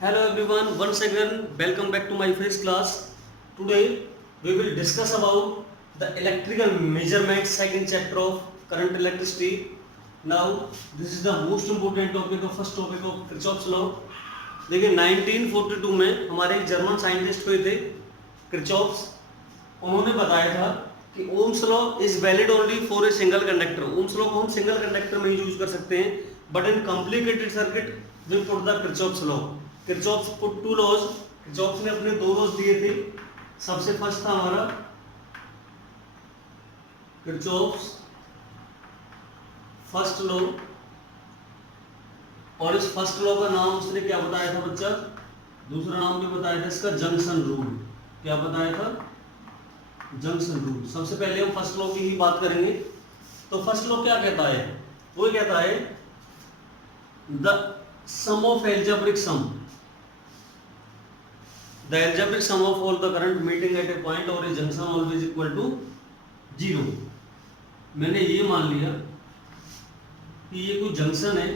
Hello everyone, once again welcome back to my first class. Today we will discuss about the electrical measurements, second chapter of current electricity. Now this is the most important topic of first topic of Kirchhoff's law. देखिए 1942 में हमारे एक German scientist हुए थे Kirchhoff's. उन्होंने बताया था कि Ohm's law is valid only for a single conductor. Ohm's law को हम सिंगल कंडक्टर में ही यूज कर सकते हैं, but in complicated circuit we put the Kirchhoff's law. Kirchhoff's put two laws. Kirchhoff's ने अपने दो लॉज दिए थे। सबसे फर्स्ट था हमारा किरचॉफ्स फर्स्ट लॉ, और इस फर्स्ट लॉ का नाम उसने क्या बताया था बच्चा? दूसरा नाम भी बताया था इसका जंक्शन रूल। क्या बताया था? Junction rule. सबसे पहले हम फर्स्ट लॉ की ही बात करेंगे। तो फर्स्ट लॉ क्या कहता है? वो कहता है the sum of algebraic sum, the algebraic sum of all the current meeting at a point और a junction always equal to 0। मैंने ये मान लिया कि ये कोई जंक्शन है।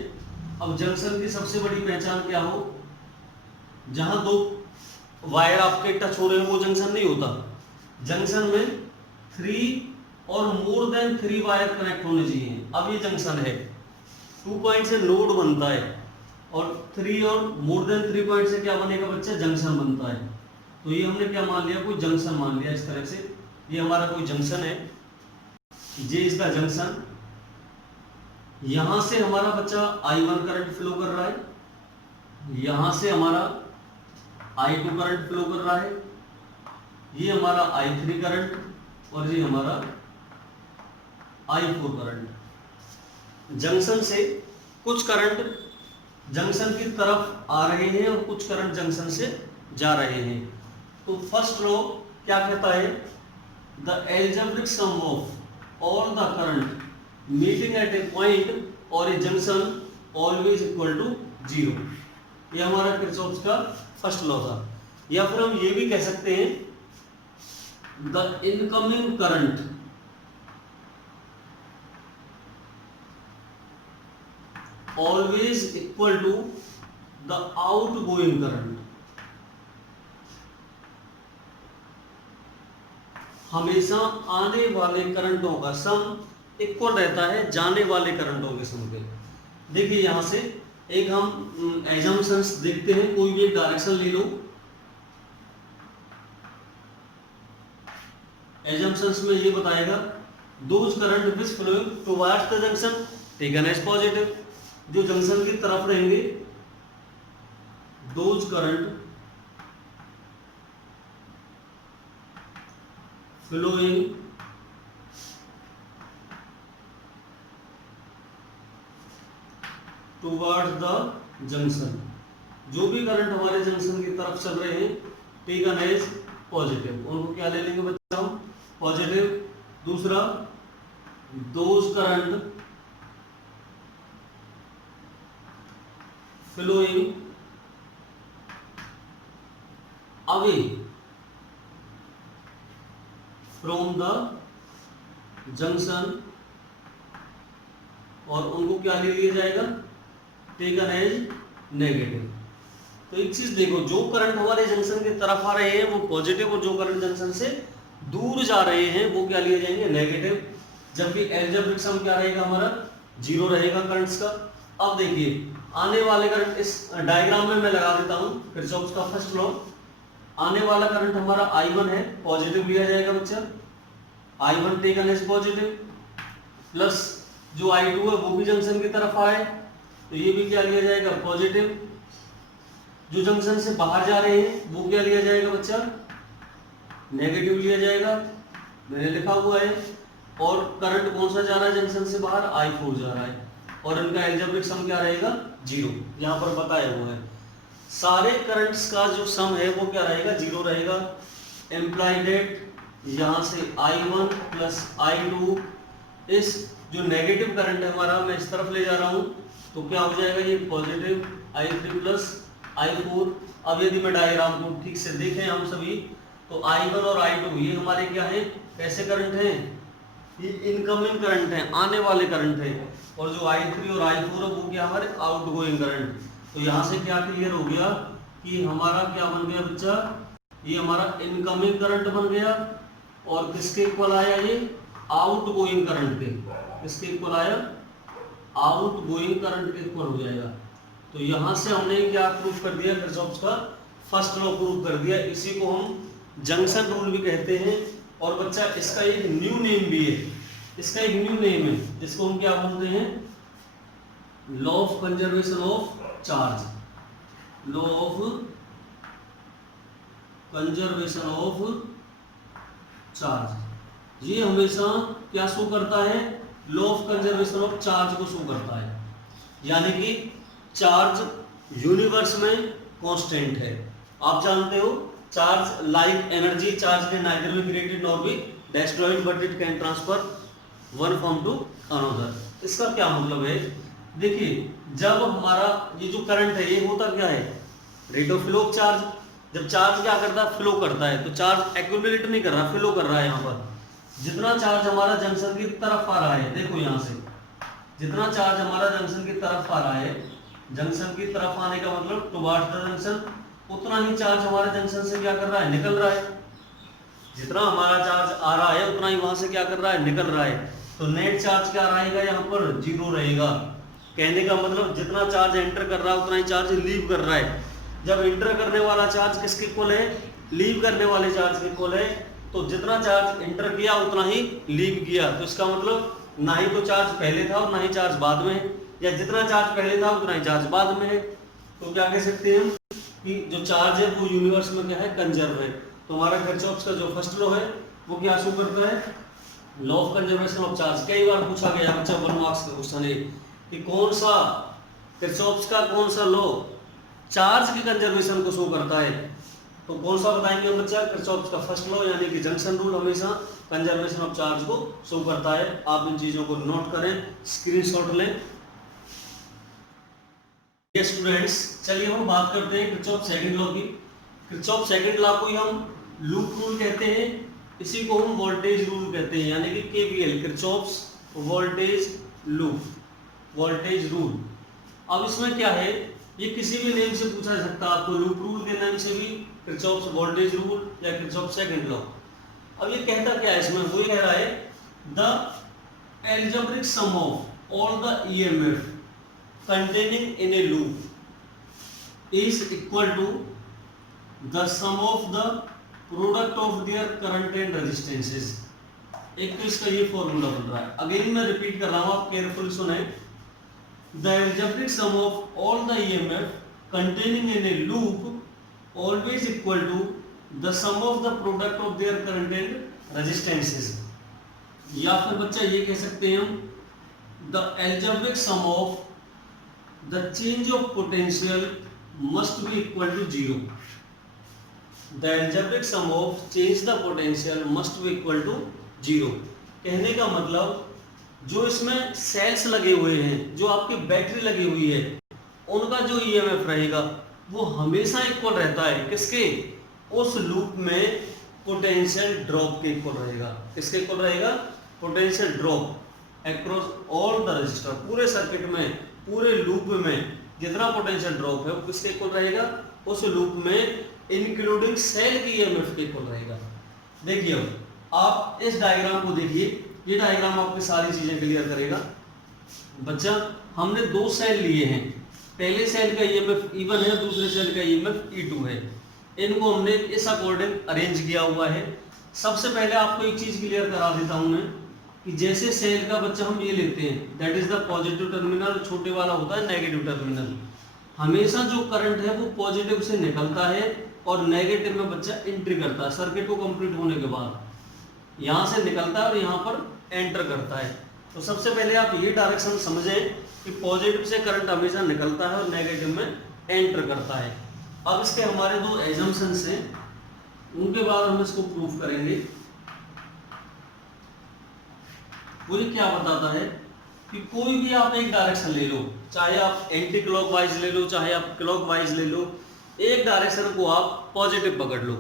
अब जंक्शन की सबसे बड़ी पहचान क्या हो? जहां दो वायर आपके टच हो रहे हैं वो जंक्शन नहीं होता। जंक्शन में 3 और मोर देन 3 वायर कनेक्ट होने चाहिए। अब ये जंक्शन है, 2 पॉइंट से नोड बनता है, और 3 और मोर देन 3 पॉइंट से क्या बनेगा बच्चा? जंक्शन बनता है। तो ये हमने क्या मान लिया? कोई जंक्शन मान लिया इस तरह से। ये हमारा कोई जंक्शन है, ये इसका जंक्शन। यहां से हमारा बच्चा I1 करंट फ्लो कर रहा है, यहां से हमारा I2 करंट फ्लो कर रहा है, ये हमारा I3 करंट, और ये हमारा I4 करंट। जंक्शन से कुछ करंट जंक्शन की तरफ आ रहे हैं और कुछ करंट जंक्शन से जा रहे हैं। तो फर्स्ट लॉ क्या कहता है? The algebraic sum of all the current meeting at a point और a junction always equal to 0। ये हमारा किरचॉफ्स का फर्स्ट लॉ था। या फिर हम ये भी कह सकते हैं the incoming current always equal to the outgoing current. हमेशा आने वाले करंटों का सम इक्वल रहता है जाने वाले करंटों के सम के। देखिए यहां से एक हम एजम्पशंस देखते हैं, कोई भी एक डायरेक्शन ले लो। एजम्पशंस में ये बताएगा those current which flowing towards the junction taken as positive. जो जंक्शन की तरफ रहेंगे, those current flowing towards the junction, जो भी करंट हमारे जंक्शन की तरफ चल रहे हैं टेकन एज पॉजिटिव, उनको क्या ले लेंगे बच्चा? हम पॉजिटिव। दूसरा, those current flowing away from the junction, और उनको क्या ले लिया जाएगा? Taken as negative. तो एक चीज देखो, जो करंट हमारे जंक्शन की तरफ आ रहे हैं वो पॉजिटिव, और जो करंट जंक्शन से दूर जा रहे हैं वो क्या लिए जाएंगे? नेगेटिव। जबकि एल्जेब्रिक सम क्या रहेगा हमारा? 0 रहेगा करंट्स का। अब देखिए आने वाले करंट इस डायग्राम में मैं लगा देता हूं किरचॉफ्स का फर्स्ट लॉ। आने वाला करंट हमारा I1 है, पॉजिटिव लिया जाएगा बच्चा। I1 taken as positive, plus जो I2 है वो भी जंक्शन की तरफ आए तो ये भी क्या लिया जाएगा? पॉजिटिव। जो जंक्शन से बाहर जा रहे हैं वो क्या लिया जाएगा बच्चा? नेगेटिव लिया जाएगा, मैंने लिखा हुआ है। और करंट कौन सा जा रहा है जंक्शन से बाहर? I4 जा रहा है, और इनका एल्जेब्रिक सम क्या रहेगा? 0। यहाँ पर बताया हुआ है सारे करंट्स का जो सम है वो क्या रहेगा? 0 रहेगा। एम्प्लाइड एट यहाँ से I1 प्लस I2, इस जो नेगेटिव करंट है हमारा मैं इस तरफ ले जा रहा हूँ तो क्या हो जाएगा? ये पॉजिटिव I3 प्लस I4। अब यदि मैं डायग्राम को ठीक से देखें हम सभी, तो I1 और I2 ये हमारे क्या है? कैसे करंट हैं? ये इनकमिंग करंट है, आने वाले करंट है। और जो I3 और I4 है वो क्या हमारे? Outgoing current. तो यहाँ से क्या क्लियर हो गया कि हमारा क्या बन गया बच्चा, ये हमारा इनकमिंग करंट बन गया, और किसके इक्वल आया ये, आउट गोइंग करंट के, किसके इक्वल आया, आउट गोइंग करंट के इक्वल हो जाएगा। तो यहां से हमने क्या प्रूव कर दिया, किरचॉफ का फर्स्ट लॉ प्रूव कर दिया। इसी को हम जंक्शन रूल भी कहते हैं। और बच्चा इसका एक न्यू नेम भी है, इसका एक न्यू नेम है जिसको हम क्या बोलते हैं, law of conservation of charge, law of conservation of charge. ये हमेशा क्या शो करता है, law of conservation of charge को शो करता है, यानी कि चार्ज यूनिवर्स में कांस्टेंट है। आप जानते हो charge like energy, charge can neither be created nor be destroyed but it can transfer one form to another. इसका क्या मतलब है, देखिए जब हमारा ये जो करंट है ये होता क्या है, rate of flow of charge. जब चार्ज क्या करता है, फ्लो करता है, तो चार्ज एक्यूमुलेट नहीं कर रहा, फ्लो कर रहा है। यहाँ पर जितना चार्ज हमारा जंक्शन की तरफ आ रहा है, देखो यहाँ से जितना चार्ज हमारा जंक्शन की तरफ आ रहा है, जंक्शन की तरफ आने का मतलब टुवर्ड्स द जंक्शन, उतना ही चार्ज हमारे जंक्शन से क्या कर रहा है, निकल रहा है। जितना हमारा चार्ज आ रहा है उतना ही वहां से क्या कर रहा है, निकल रहा है। तो नेट चार्ज क्या रहेगा, यहाँ पर जीरो रहेगा। कहने का मतलब जितना चार्ज एंटर कर रहा है उतना ही चार्ज लीव कर रहा है। जब एंटर करने वाला चार्ज किसके इक्वल है, लीव करने वाले चार्ज के इक्वल है, तो जितना चार्ज एंटर किया उतना ही लीव किया। तो इसका मतलब ना ही तो चार्ज पहले था और ना ही चार्ज बाद में है, या जितना चार्ज पहले था उतना ही चार्ज बाद में है। तो क्या कह सकते हैं कि जो चार्ज है वो यूनिवर्स में क्या है, कंजर्व है। तो हमारा किरचॉफ का जो फर्स्ट लॉ है वो क्या शो करता है, law of conservation of charge. कई बार पूछा गया बच्चा 1 मार्क्स का क्वेश्चन है कि कौन सा किरचॉफ का कौन सा लॉ चार्ज की कंजर्वेशन को शो करता है, तो कौन सा बताएंगे हम बच्चा, किरचॉफ का फर्स्ट लॉ यानी कि जंक्शन रूल हमेशा कंजर्वेशन ऑफ चार्ज को शो करता है। आप इन चीजों को नोट करें, स्क्रीनशॉट लें। ये स्टूडेंट्स चलिए हम बात करते हैं किरचॉफ सेकंड लॉ की। किरचॉफ सेकंड लॉ को ही हम लूप रूल कहते हैं, इसी को हम वोल्टेज रूल कहते हैं, यानी कि KVL, Kirchhoff's voltage loop, voltage rule. अब इसमें क्या है, ये किसी भी नेम से पूछा जा सकता है आपको, लूप रूल के नाम से भी, किरचॉफ्स वोल्टेज रूल या किरचॉफ सेकंड लॉ। अब ये कहता क्या है इसमें, वो ये कह रहा है the algebraic sum of all the EMF containing in a loop is equal to the sum of the product of their current and resistances। एक तो इसका ये फॉर्मूला बन रहा है, अगेन मैं रिपीट कर रहा हूं, आप केयरफुल सुने। The algebraic sum of all the EMF containing in a loop always equal to the sum of the product of their current and resistances। या फिर बच्चा ये कह सकते हैं हम the algebraic sum of the change of potential must be equal to 0। The algebraic sum of change the potential must be equal to 0। कहने का मतलब जो इसमें सेल्स लगे हुए हैं, जो आपकी बैटरी लगी हुई है, उनका जो ईएमएफ रहेगा वो हमेशा इक्वल रहता है किसके, उस लूप में पोटेंशियल ड्रॉप के इक्वल रहेगा। किसके इक्वल रहेगा, potential drop across all the register, पूरे सर्किट में, पूरे लूप में जितना पोटेंशियल ड्रॉप है वो किसके इक्वल रहेगा, उस लूप में इंक्लूडिंग सेल की ईएमएफ के इक्वल रहेगा। देखिए अब आप इस डायग्राम को देखिए, ये डायग्राम आपकी सारी चीजें क्लियर करेगा। बच्चा हमने दो सेल लिए हैं, पहले सेल का ईएमएफ E1 है, दूसरे सेल का ईएमएफ E2 है। इनको हमने इस अकॉर्डिंग अरेंज किया हुआ है। सबसे पहले आपको एक चीज क्लियर करा देता हूं मैं कि जैसे सेल का बच्चा हम ये लेते हैं, that is the positive terminal, छोटे वाला होता है नेगेटिव टर्मिनल। हमेशा जो करंट है वो पॉजिटिव से निकलता है और नेगेटिव में बच्चा एंट्री करता है। सर्किट को कंप्लीट होने के बाद यहाँ से निकलता है और यहाँ पर एंटर करता है। तो सबसे पहले आप ये डायरेक्शन समझें कि पॉजिटिव से करंट हमेशा निकलता है और नेगेटिव में एंटर करता है। अब इसके हमारे दो एजम्पशंस हैं, उनके बाद हम इसको प्रूफ करेंगे। वो ये क्या बताता है कि कोई भी आप एक डायरेक्शन ले लो, चाहे आप एंटी क्लॉकवाइज ले लो, चाहे आप क्लॉकवाइज ले लो, एक डायरेक्शन को आप पॉजिटिव पकड़ लो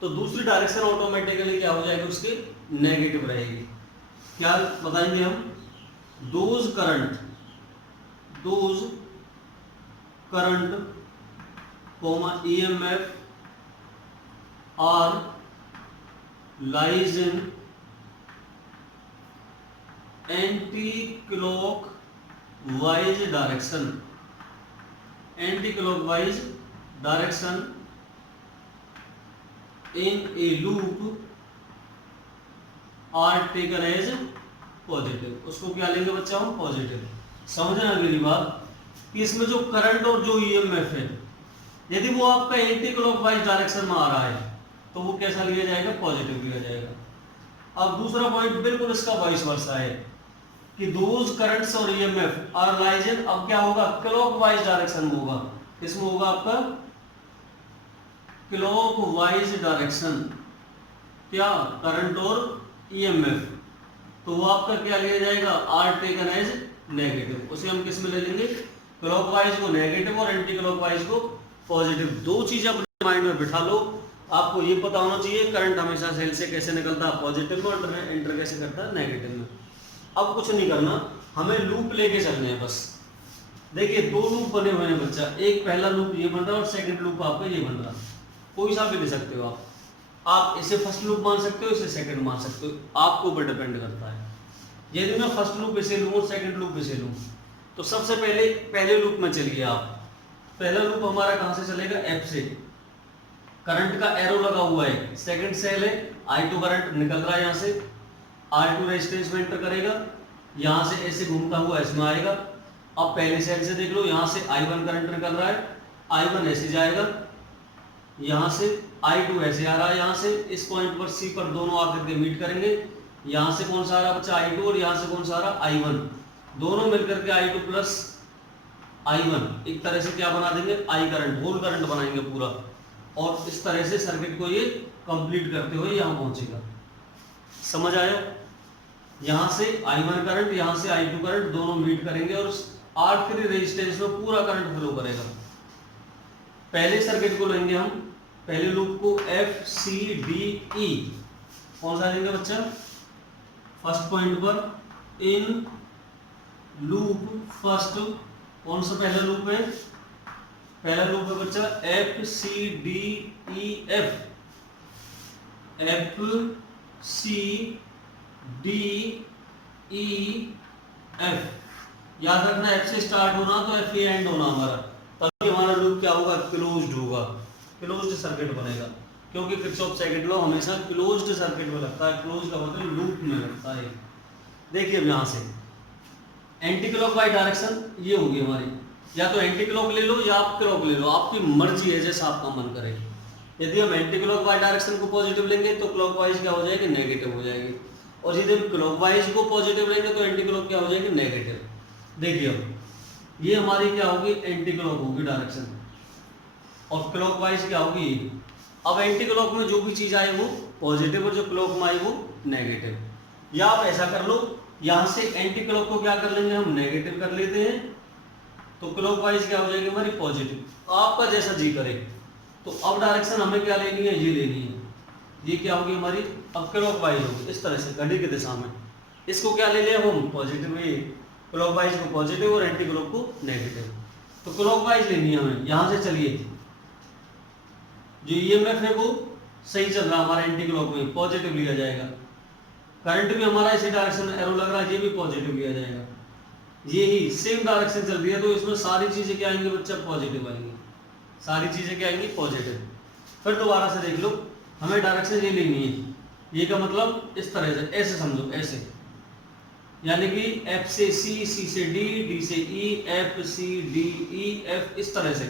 तो दूसरी डायरेक्शन ऑटोमेटिकली क्या हो जाएगी, उसकी नेगेटिव रहेगी। क्या बताएंगे हम, those current comma EMF are lies in anti-clockwise direction. Anti-clockwise direction in a loop are taken as positive. उसको क्या लेंगे बच्चा हम? पॉजिटिव. समझना अगली बात कि इसमें जो करंट और जो ईएमएफ है, यदि वो आपका एंटी क्लॉकवाइज डायरेक्शन में आ रहा है तो वो कैसा लिया जाएगा? पॉजिटिव लिया जाएगा. अब दूसरा पॉइंट बिल्कुल इसका वाइस वर्सा है कि दोज करंट्स और ईएमएफ आर लाइज इन, अब क्या होगा? क्लॉकवाइज डायरेक्शन में होगा. इसमें होगा आपका क्लॉकवाइज डायरेक्शन. क्या? करंट और ईएमएफ. तो वो आपका क्या लिया जाएगा? Are taken as negative. उसे हम किस में ले लेंगे? क्लॉकवाइज को नेगेटिव और एंटी क्लॉकवाइज को पॉजिटिव. दो चीजें अपने माइंड में बिठा लो. आपको ये पता होना चाहिए करंट हमेशा सेल से कैसे निकलता है? पॉजिटिव में. और एंटर कैसे करता है? नेगेटिव में. अब कुछ नहीं करना, हमें लूप लेके चलने हैं बस. देखिए दो लूप बने हुए हैं बच्चा. एक पहला लूप ये बन रहा है और सेकंड लूप आपका ये बन रहा है. कोई सा भी ले सकते हो आप इसे फर्स्ट लूप मान सकते हो, इसे सेकंड मान सकते हो, आपके ऊपर डिपेंड करता है. यदि मैं फर्स्ट लूप इसे लूँ और सेकंड लूप इसे लूँ, तो सबसे पहले लूप में चलिए आप. पहला लूप हमारा कहाँ से चलेगा? एफ से. करंट का एरो लगा हुआ है. सेकंड सेल है, I2 करंट निकल रहा है यहाँ से. R2 रेजिस्टेंस में एंटर करेगा, यहाँ से ऐसे घूमता हुआ इसमें आएगा. अब पहले सेल से देख लो, यहाँ से I1 करंट निकल रहा है. I1 ऐसे जाएगा, यहाँ से I2 ऐसे आ रहा है. यहाँ से इस पॉइंट पर C पर दोनों आकर के मीट करेंगे. यहाँ से कौन सा आ रहा बच्चा? I2. और यहाँ से कौन सा आ रहा? I1. दोनों मिलकर के I2 प्लस I1 एक तरह से क्या बना देंगे? I करंट, होल करंट बनाएंगे पूरा. और इस तरह से सर्किट को ये कंप्लीट करते हुए यहाँ पहुंचेगा. समझ आया? यहाँ से I1 करंट, यहाँ से I2 करंट, दोनों मीट करेंगे और R3 रेजिस्टेंस में पूरा करंट फ्लो करेगा. पहले सर्किट को लेंगे हम, पहले लूप को FCDE. कौन सा लेंगे बच्चा? फर्स्ट पॉइंट पर इन लूप फर्स्ट. कौन सा पहला लूप है? पहला लूप है बच्चा FCDEF. FCDEF. याद रखना, F से स्टार्ट होना तो F एंड होना हमारा, तभी हमारा लूप क्या होगा? क्लोज्ड होगा. क्लोज्ड सर्किट बनेगा, क्योंकि किरचॉफ सेकंड लॉ हमेशा क्लोज्ड सर्किट में लगता है. क्लोज का मतलब लूप में लगता है. देखिए अब यहाँ से एंटी क्लॉकवाइज डायरेक्शन ये होगी हमारी. या तो एंटी क्लॉक ले लो या आप क्लॉक ले लो, आपकी मर्जी है, जैसा आपका मन करे. यदि हम एंटी क्लॉकवाइज डायरेक्शन को पॉजिटिव लेंगे तो क्लॉकवाइज क्या हो जाएगी? नेगेटिव हो जाएगी. और यदि हम क्लॉकवाइज को पॉजिटिव लेंगे तो एंटी क्लॉक क्या हो जाएगी? नेगेटिव. देखिए अब ये हमारी क्या होगी? एंटी क्लॉक होगी डायरेक्शन, और क्लॉकवाइज क्या होगी? अब एंटी क्लॉक में जो भी चीज आए वो पॉजिटिव और जो क्लॉक में आई वो नेगेटिव. या आप ऐसा कर लो, यहाँ से एंटी क्लॉक को क्या कर लेंगे? हम नेगेटिव कर लेते हैं, तो क्लॉकवाइज क्या हो जाएगी? हमारी पॉजिटिव. आपका जैसा जी करे. तो अब डायरेक्शन हमें क्या लेनी है? ये लेनी है. ये क्या होगी हमारी? अब क्लॉकवाइज होगी इस तरह से घड़ी की दिशा में. इसको क्या ले लिया हम? पॉजिटिव. ये क्लॉकवाइज को पॉजिटिव और एंटी क्लॉक को नेगेटिव. तो क्लॉकवाइज लेनी है हमें. यहाँ से चलिए, जो ईएमएफ है वो सही चल रहा है हमारा, एंटी क्लॉक में पॉजिटिव लिया जाएगा. करंट भी हमारा इसी डायरेक्शन में एरो लग रहा है, ये भी पॉजिटिव लिया जाएगा. ये ही सेम डायरेक्शन चल रही है, तो इसमें सारी चीजें क्या आएंगी बच्चा? पॉजिटिव आएंगी. सारी चीजें क्या आएंगी? पॉजिटिव. फिर दोबारा से देख लो, हमें डायरेक्शन ये लेनी है. ये का मतलब इस तरह से, ऐसे समझो, ऐसे. यानी कि F से C, C से D, D से E, F C D E F, इस तरह से.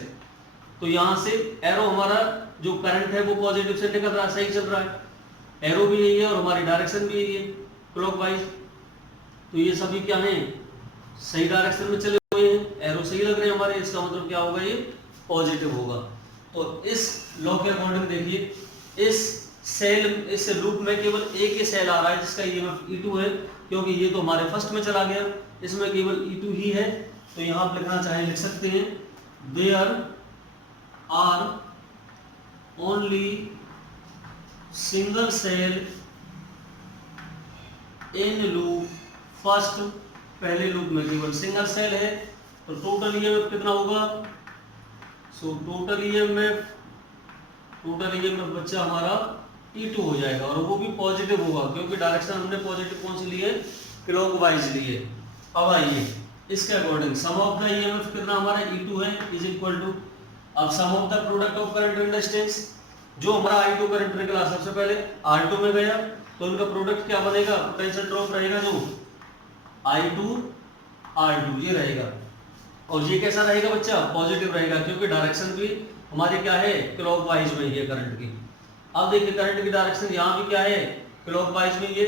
तो यहाँ से एरो हमारा जो करंट है वो पॉजिटिव से निकल रहा है, सही चल रहा है. एरो भी यही है और हमारी डायरेक्शन भी यही है, क्लॉकवाइज. तो ये सभी क्या हैं? सही डायरेक्शन में चले हुए हैं. एरो सही लग रहे हैं हमारे, इसका मतलब क्या होगा? ये पॉजिटिव होगा. तो इस लॉ के अकॉर्डिंग देखिए, इस लूप में केवल एक ही सेल आ रहा है जिसका ईएमएफ E2 है, क्योंकि ये तो हमारे फर्स्ट में चला गया. इसमें केवल E2 ही है. तो यहाँ आप लिखना चाहें लिख सकते हैं, there are only single cell in loop first. पहले लूप में केवल सिंगल सेल है, तो टोटल ईएमएफ कितना होगा? सो टोटल ईएमएफ बच्चा हमारा E2 हो जाएगा, और वो भी पॉजिटिव होगा क्योंकि डायरेक्शन हमने पॉजिटिव कौन सी ली है, क्लॉकवाइज ली है। अब आइए इसके according sum of the EMF कितना हमारा E2 है इज इक्वल टू, अब sum of the product of current and distance, जो हमारा I2 करंट निकला सबसे पहले R2 में गया तो इनका प्रोडक्ट क्या बनेगा, पोटेंशियल ड्रॉप रहेगा जो I2 R2 ये रहेगा, और ये कैसा रहेगा बच्चा, पॉजिटिव रहेगा क्योंकि डायरेक्शन भी हमारी क्या है, क्लॉकवाइज में है करंट की। अब देखिए करंट की डायरेक्शन यहाँ भी क्या है, क्लॉकवाइज में ये,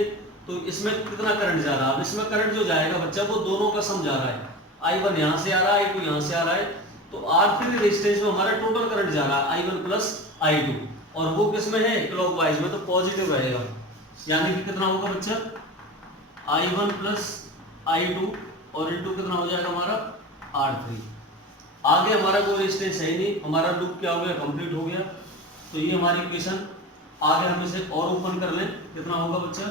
तो इसमें कितना करंट जा रहा है, अब इसमें करंट जो जाएगा बच्चा वो दोनों का सम जा रहा है, I1 यहाँ से आ रहा है, I2 यहाँ से आ रहा है, तो R3 रेजिस्टेंस में हमारा टोटल करंट जा रहा है I1 प्लस I2, और वो किस में है, क्लॉकवाइज में, तो पॉजिटिव रहेगा, यानी कि कितना होगा बच्चा, I1 प्लस I2 और इनटू कितना हो जाएगा हमारा R3। आगे हमारा कोई रेजिस्टेंस है ही नहीं, हमारा लूप क्या हो गया, कंप्लीट हो गया। तो ये हमारी इक्वेशन, आगे हम इसे और ओपन कर लें, कितना होगा बच्चा,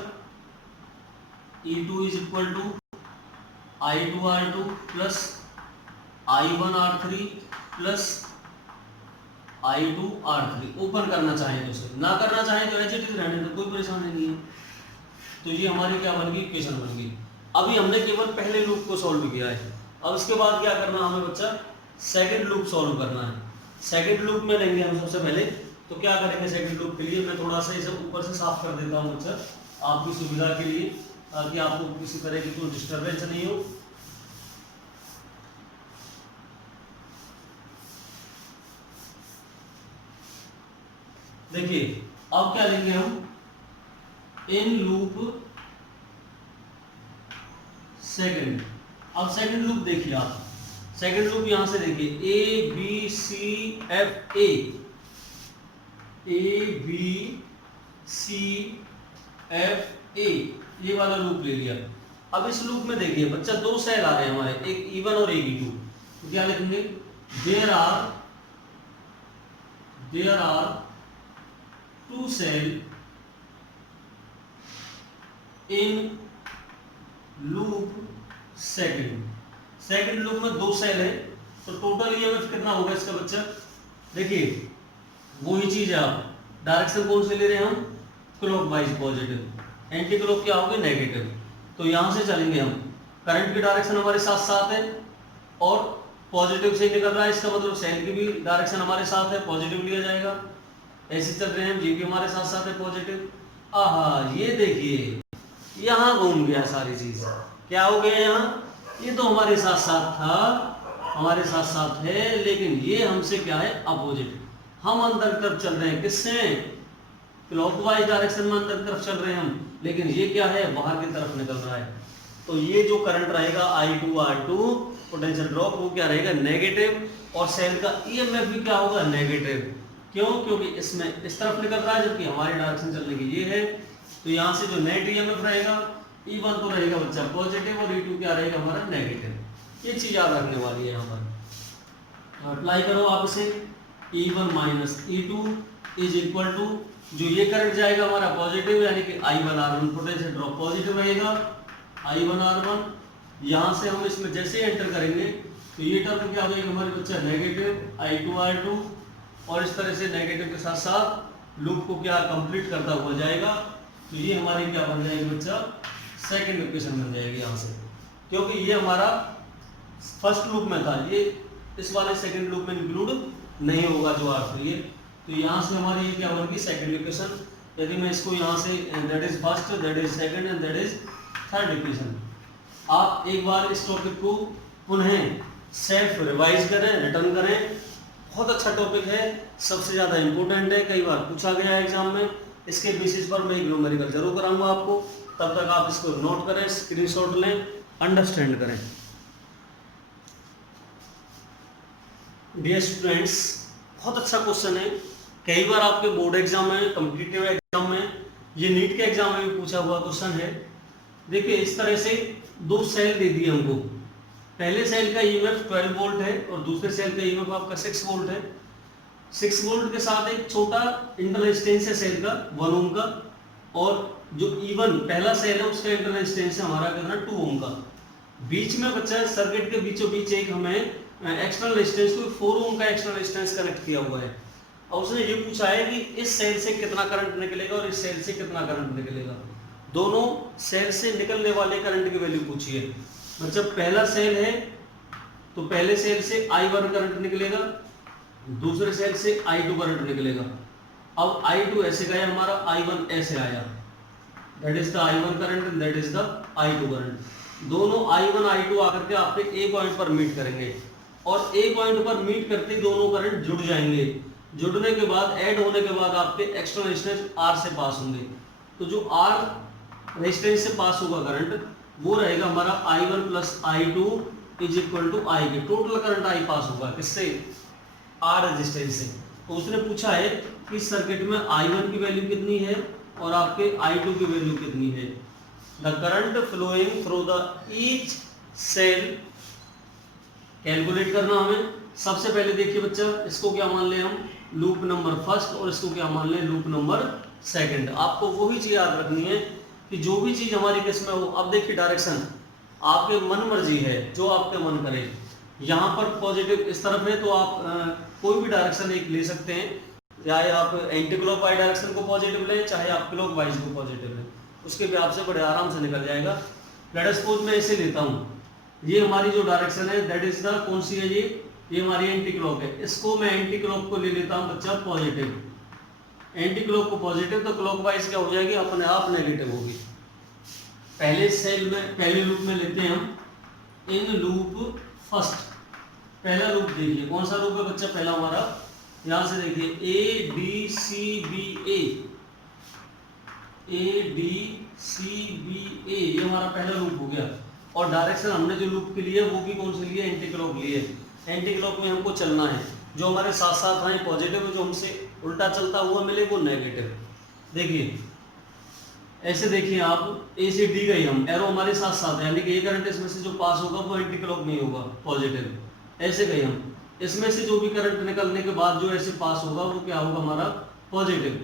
E2 is equal to I2 R2 plus I1 R3 plus I2 R3। Open करना चाहें तो उसे, ना करना चाहें तो एज इट इज रहने दो, कोई परेशानी नहीं है। तो ये हमारी क्या बन गई, इक्वेशन बन गई। अभी हमने केवल पहले लूप को सॉल्व किया है, अब इसके बाद क्या करना हमें बच्चा, सेकंड लूप सॉल्व करना है। सेकंड लूप में लेंगे हम सबसे पहले, तो क्या करेंगे सेकंड लूप के लिए, मैं थोड़ा सा इसे ऊपर से साफ कर देता हूँ बच्चा आपकी सुविधा के लिए, ताकि आपको किसी तरह की कोई डिस्टरबेंस नहीं हो। देखिए अब क्या लेंगे हम, इन लूप सेकंड। अब सेकंड लूप देखिए आप, सेकंड लूप यहां से देखिए A B C F A, A B C F A, ये वाला लूप ले लिया। अब इस लूप में देखिए बच्चा दो सेल आ रहे हैं हमारे, एक E1 और एक E2, तो क्या लिखेंगे, there are two cell in loop second. Second loop में दो सेल है, तो टोटल ईएमएफ कितना होगा इसका बच्चा, देखिए वही चीज है, आप डायरेक्शन कौन से ले रहे हैं हम, क्लॉकवाइज पॉजिटिव, एंटी क्लॉक क्या होगी, नेगेटिव। तो यहां से चलेंगे हम, करंट की डायरेक्शन हमारे साथ साथ है और पॉजिटिव से निकल रहा है, इसका मतलब सेल की भी डायरेक्शन हमारे साथ है, पॉजिटिव लिया जाएगा। ऐसे चल रहे हैं, ये भी हमारे साथ साथ है पॉजिटिव। आहा ये देखिए यहाँ घूम गया सारी चीज, क्या हो गया यहाँ, ये तो हमारे साथ साथ था, हमारे साथ साथ है, लेकिन ये हमसे क्या है, अपोजिट। हम अंदर तरफ चल रहे हैं, किससे, क्लॉकवाइज डायरेक्शन में अंदर तरफ चल रहे हैं हम, लेकिन ये क्या है, बाहर की तरफ निकल रहा है। तो ये जो करंट रहेगा I2 R2 पोटेंशियल ड्रॉप, वो क्या रहेगा, नेगेटिव, और सेल का ईएमएफ भी क्या होगा, नेगेटिव। क्यों, क्योंकि इसमें इस तरफ निकल रहा है, जबकि हमारी डायरेक्शन चलने की ये है। तो यहाँ से जो नेट ईएमएफ रहेगा, E1 तो रहेगा बच्चा पॉजिटिव, और E2 क्या रहेगा हमारा, नेगेटिव। ये चीज याद रखने वाली है यहाँ पर। अप्लाई करो आप इसे, E1 minus E2 is equal to, जो ये करंट जाएगा हमारा पॉजिटिव, यानी कि I1 R1 potential drop positive रहेगा, I1 R1। यहाँ से हम इसमें जैसे एंटर करेंगे तो ये टर्म क्या हो जाएगा हमारे बच्चा, नेगेटिव I2 R2, और इस तरह से नेगेटिव के साथ साथ लूप को क्या कंप्लीट करता हुआ जाएगा। तो ये हमारी क्या बन जाएगी बच्चा, सेकंड इक्वेशन बन जाएगी यहाँ से, क्योंकि ये हमारा फर्स्ट लूप में था, ये इस वाले सेकंड लूप में इंक्लूड नहीं होगा जो R3 है। तो यहाँ से हमारी ये क्या बनेगी, सेकंड इक्वेशन। यदि मैं इसको यहाँ से, that is first, that is second and that is third equation. आप एक बार इस टॉपिक को पुनः सेल्फ रिवाइज करें, रिटर्न करें, बहुत अच्छा टॉपिक है, सबसे ज़्यादा इंपॉर्टेंट है, कई बार पूछा गया है एग्जाम में। इसके बेसिस पर मैं एक न्यूमेरिकल जरूर कराऊंगा आपको, तब तक आप इसको नोट करें, स्क्रीनशॉट लें, अंडरस्टैंड करें। डियर स्टूडेंट्स, बहुत अच्छा क्वेश्चन है, कई बार आपके बोर्ड एग्जाम में, कॉम्पिटिटिव एग्जाम में, ये नीट के एग्जाम में भी पूछा हुआ क्वेश्चन है। देखिए इस तरह से दो सेल दे दिए हमको, पहले सेल का ईएमएफ 12 वोल्ट है और दूसरे सेल का ईएमएफ आपका 6 वोल्ट है। 6 वोल्ट के साथ एक छोटा इंटर रेजिस्टेंस है सेल का 1 ओम का, और जो E1 पहला सेल है उसका इंटर रेजिस्टेंस है हमारा कितना, 2 ओम का। बीच में बच्चा सर्किट के बीचों बीच एक हमें एक्सटर्नल रेजिस्टेंस को 4 ओम का एक्सटर्नल रेजिस्टेंस कनेक्ट किया हुआ है और उसने ये पूछा है कि इस सेल से कितना करंट निकलेगा और इस सेल से कितना करंट निकलेगा। दोनों सेल से निकलने वाले करंट की वैल्यू पूछी है। मतलब पहला सेल है तो पहले सेल से I1 करंट निकलेगा, दूसरे सेल से I2 करंट निकलेगा। अब I2 ऐसे गया हमारा, I1 ऐसे आया, that is the I1 current and that is the I2 current. दोनों I1 I2 आकर के आपके A पॉइंट पर मीट करेंगे और A पॉइंट पर मीट करते दोनों करंट जुड़ जाएंगे। जुड़ने के बाद, ऐड होने के बाद आपके एक्सटर्नल रेजिस्टेंस R से पास होंगे। तो जो R रेजिस्टेंस से पास होगा करंट वो रहेगा हमारा I1 plus I2 is equal to I के। टोटल करंट I पास होगा किससे? R रेजिस्टेंस से। तो उसने पूछा है कि इस सर्किट में I1 की वैल्यू कितनी है और आपके I2 की वैल्यू कितनी है। The current flowing through the each cell calculate करना हमें। सबसे पहले देखिए बच्चा, इसको क्या मान ले हम, लूप नंबर फर्स्ट, और इसको क्या मान ले, लूप नंबर सेकंड। आपको वही चीज याद रखनी है कि जो भी चीज हमारी केस में हो। अब देखिए डायरेक्शन आपके मन मर्जी है, जो आपके मन करे। यहाँ पर पॉजिटिव इस तरफ है तो आप कोई भी डायरेक्शन एक ले सकते हैं, चाहे आप एंटी क्लॉकवाइज डायरेक्शन को पॉजिटिव लें, चाहे आप क्लॉकवाइज को पॉजिटिव लें, उसके भी आपसे बड़े आराम से निकल जाएगा। लेट अस सपोज मैं इसे लेता हूँ, ये हमारी जो डायरेक्शन है दैट इज द कौन सी है, ये हमारी एंटी क्लॉक है। इसको मैं एंटी क्लॉक को ले लेता हूँ बच्चा पॉजिटिव, एंटी क्लॉक को पॉजिटिव, तो क्लॉकवाइज क्या हो जाएगी, अपने आप नेगेटिव होगी। पहले सेल में, पहले लूप में लेते हैं हम इन लूप फर्स्ट। पहला लूप देखिए, कौन सा लूप है बच्चा, पहला हमारा, यहां से देखिए A B C B A, A B C B A, ये हमारा पहला लूप हो गया। और डायरेक्शन हमने जो लूप के लिए वो भी कौन सी ली है, एंटी क्लॉक ली है। एंटी क्लॉक में हमको चलना है, जो हमारे साथ साथ आए पॉजिटिव, जो हमसे उल्टा चलता हुआ मिले वो नेगेटिव। देखिए ऐसे देखिए आप, ए से डी गई हम, एरो हमारे साथ साथ है, यानी कि ये करंट इसमें से जो पास होगा वो एंटी क्लॉक नहीं होगा, पॉजिटिव। ऐसे गई हम, इसमें से जो भी करंट निकलने के बाद जो ऐसे पास होगा वो क्या होगा, हमारा पॉजिटिव।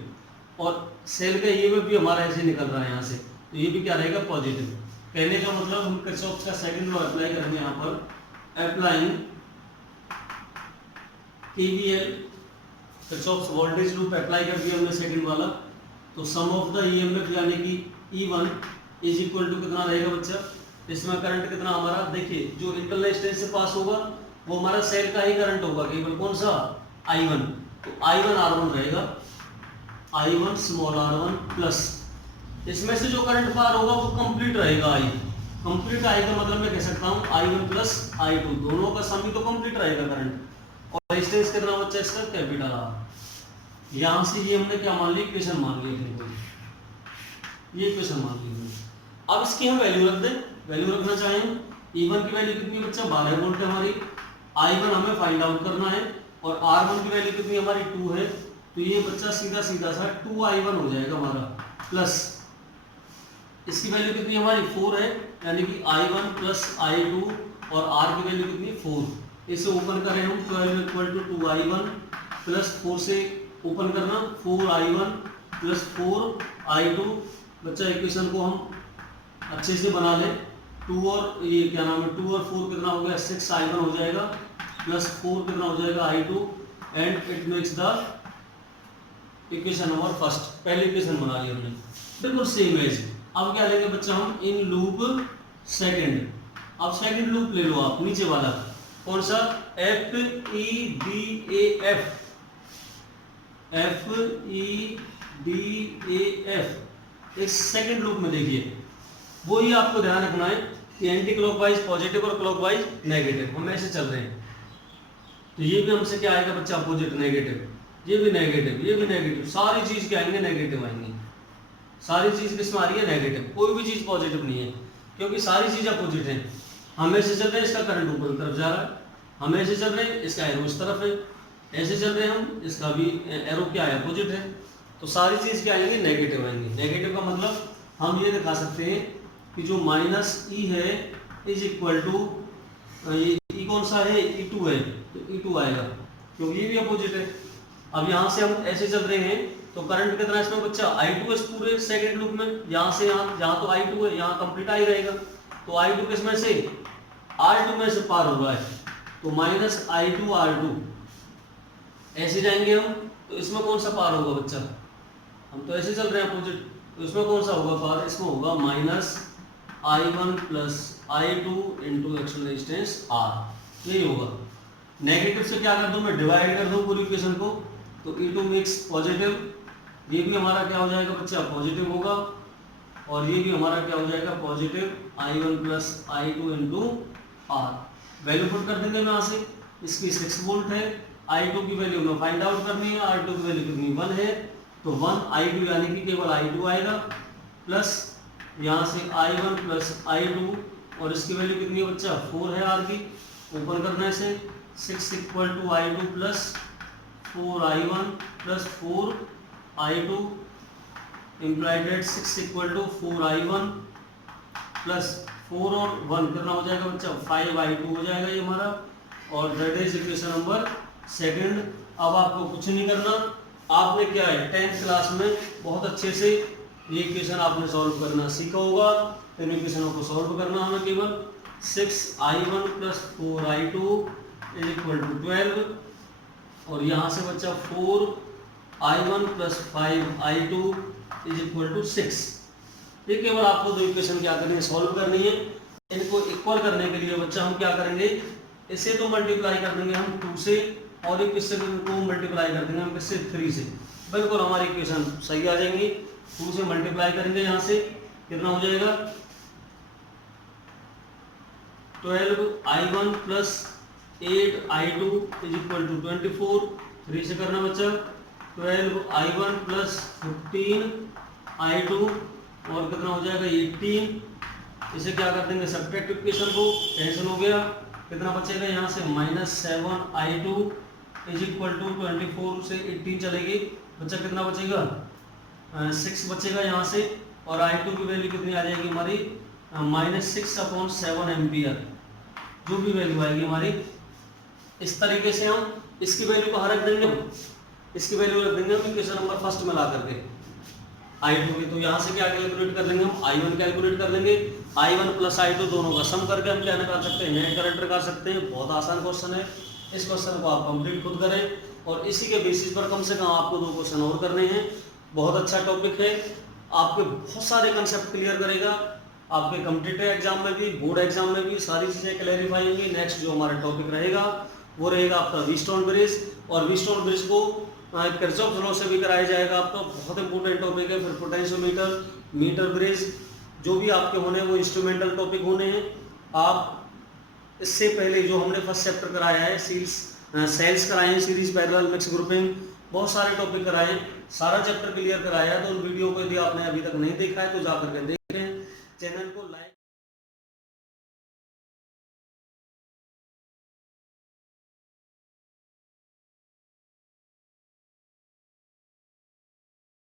और सेल का ये भी हमारा ऐसे निकल रहा है यहाँ से, तो ये भी क्या रहेगा, पॉजिटिव। कहने का मतलब हम किरचॉफ का सेकंड लॉ अप्लाई करेंगे यहाँ पर, applying KVL, Kirchhoff voltage loop apply कर दिया हमने सेकंड वाला। तो सम ऑफ द EMF यानी कि E1 इज इक्वल टू कितना रहेगा बच्चा, इसमें करंट कितना हमारा, देखिए जो इंटरनल रेजिस्टेंस से पास होगा वो हमारा सेल का ही करंट होगा, केवल कौन सा, I1। तो I1 R1 रहेगा, I1 स्मॉल r1 प्लस, इसमें से जो करंट पार होगा वो कंप्लीट रहेगा I। कंप्लीट I का मतलब मैं कह सकता हूँ I1 प्लस I2, दोनों का सम ही तो कंप्लीट रहेगा करंट। और रेजिस्टेंस कितना बच्चा इसका, कैपिटल R। यहां से ये हमने क्या मान लिया, इक्वेशन मान लिया, ये इक्वेशन मान ली हमने। अब इसकी हम वैल्यू रख दें, वैल्यू रखना चाहें, E1 की वैल्यू कितनी है बच्चा, 12 वोल्ट है हमारी। I1 हमें फाइंड आउट करना है और R1 की वैल्यू कितनी हमारी 2 है। तो ये बच्चा सीधा सीधा सा 2I1 हो जाएगा हमारा, प्लस इसकी वैल्यू कितनी हमारी 4 है, यानी कि I1 प्लस I2 और R की वैल्यू कितनी 4। इसे ओपन करें हम, 12 इक्वल टू 2I1 प्लस 4 से ओपन करना, 4I1 प्लस 4I2। बच्चा इक्वेशन को हम अच्छे से बना लें, 2 और ये क्या नाम है, 2 और 4 कितना हो गया, 6I1 हो जाएगा, प्लस 4 कितना हो जाएगा I2, and it makes the equation number first. पहली इक्वेशन बना ली हमने, बिल्कुल सेम एज। अब क्या लेंगे बच्चा हम, इन लूप सेकंड। अब सेकंड लूप ले लो आप, नीचे वाला कौन सा, FEDAF, FEDAF। इस सेकंड लूप में देखिए, वो ही आपको ध्यान रखना है कि एंटी क्लॉकवाइज पॉजिटिव और क्लॉकवाइज नेगेटिव, हम ऐसे चल रहे हैं। तो ये भी हमसे क्या आएगा बच्चा, अपोजिट नेगेटिव, ये भी नेगेटिव, ये भी नेगेटिव, सारी चीज क्या आएंगे, नेगेटिव आएंगी। सारी चीज किसमें आ रही है, नेगेटिव, कोई भी चीज पॉजिटिव नहीं है, क्योंकि सारी चीज अपोजिट है। हम ऐसे चल रहे हैं, इसका करंट ऊपर की तरफ जा रहा है, हम ऐसे चल रहे हैं, इसका एरो इस तरफ है, ऐसे चल रहे हैं हम, इसका भी एरो क्या है, अपोजिट है। तो सारी चीज क्या आएंगी, नेगेटिव आएंगी। नेगेटिव का मतलब हम ये दिखा सकते हैं कि जो माइनस E है इज इक्वल टू, ये E कौन सा है, E2 है, तो E2 आएगा, क्योंकि ये भी अपोजिट है। अब यहाँ से हम ऐसे चल रहे हैं, तो करंट कितना है इसमें बच्चा, I2 इस पूरे सेकंड लूप में, यहाँ से यहाँ, जहाँ तो I2 है यहाँ कंप्लीट I रहेगा। तो I2 किसमें से, R2 में से पार हो रहा है, तो माइनस I2R2 ऐसे जाएंगे हम। तो इसमें कौन सा पार होगा बच्चा, हम तो ऐसे चल रहे हैं अपोजिट, तो इसमें कौन सा होगा पार, इसमें होगा minus I1 plus I2 into external resistance R, यही होगा। नेगेटिव से क्या कर दूं मैं, डिवाइड कर दूं पूरी इक्वेशन को, तो E2 मिक्स पॉजिटिव, ये भी हमारा क्या हो जाएगा बच्चा, पॉजिटिव होगा, और ये भी हमारा क्या हो जाएगा, positive I1 plus I2 into R। Value put कर देंगे यहाँ से, इसकी 6 वोल्ट है, I2 की वैल्यू में फाइंड आउट करनी है, R2 की वैल्यू कितनी 1 है, तो 1 I2 यानी कि केवल I2 आएगा, प्लस यहाँ से I1 प्लस I2, और इसकी वैल्यू कितनी है बच्चा, 4 है R की, ओपन करने से 6 equal to I2 plus 4I1 plus 4I2 implied at 6 equal to 4I1 plus 4 और 1 कितना हो जाएगा बच्चा, 5I2 हो जाएगा ये हमारा, और that is equation number second. अब आपको कुछ नहीं करना, आपने क्या है 10th क्लास में बहुत अच्छे से ये इक्वेशन आपने सॉल्व करना सीखा होगा, तो इन इक्वेशनों को सॉल्व करना हमें केवल 6I1 plus 4I2 is equal to 12, और यहाँ से बच्चा 4I1 plus 5I2 is equal to 6। ये केवल आपको दो इक्वेशन क्या करनी है, सॉल्व करनी है। इनको इक्वल करने के लिए बच्चा हम क्या करेंगे, इसे तो मल्टीप्लाई कर देंगे हम 2 से, और एक इससे को मल्टीप्लाई कर देंगे हम किससे, 3 से, बिल्कुल हमारी इक्वेशन सही आ जाएंगी। 2 से मल्टीप्लाई करेंगे यहाँ से कितना हो जाएगा, 12I1 plus 8I2 is equal to 24, 3 से करना बच्चा 12I1 प्लस 15I2 और कितना हो जाएगा 18, इसे क्या कर देंगे सब्ट्रैक्ट इक्वेशन को, कैंसिल हो गया, कितना बचेगा यहाँ से -7I2 इज इक्वल टू 24 से 18 चलेगी, बच्चा कितना बचेगा 6 बचेगा यहाँ से, और I2 की वैल्यू कितनी आ जाएगी हमारी -6/7 एम्पियर, जो भी वैल्यू आएगी हमारी। इस तरीके से हम इसकी वैल्यू कहाँ रख देंगे, इसकी वैल्यू रख देंगे हम इक्वेशन नंबर फर्स्ट में ला करके I2 की, तो यहाँ से क्या कैलकुलेट कर लेंगे हम, I1 कैलकुलेट कर लेंगे, I1 प्लस I2 दोनों का सम करके हम क्या निकाल सकते हैं, नेट करंट निकाल सकते हैं। बहुत आसान क्वेश्चन है, इस क्वेश्चन को आप कंप्लीट खुद करें, और इसी के बेसिस पर कम से कम आपको 2 क्वेश्चन और करने हैं। बहुत अच्छा टॉपिक है, आपके बहुत सारे कंसेप्ट क्लियर करेगा, आपके कॉम्पिटिटिव एग्जाम में भी, बोर्ड एग्जाम में भी सारी चीज़ें क्लैरिफाई होंगी। नेक्स्ट जो हमारा टॉपिक रहेगा वो रहेगा आपका व्हीटस्टोन ब्रिज, और व्हीटस्टोन ब्रिज को किरचॉफ लॉ से भी कराया जाएगा आपका, बहुत इंपॉर्टेंट टॉपिक है। फिर पोटेंशियोमीटर, मीटर ब्रिज, जो भी आपके होने वो इंस्ट्रूमेंटल टॉपिक होने हैं। आप इससे पहले जो हमने फर्स्ट चैप्टर कराया है, सेल्स कराए हैं, सीरीज पैरेलल मिक्स ग्रुपिंग, बहुत सारे टॉपिक कराए हैं, सारा चैप्टर क्लियर कराया है। तो उन वीडियो को यदि आपने अभी तक नहीं देखा है तो जाकर के देखें।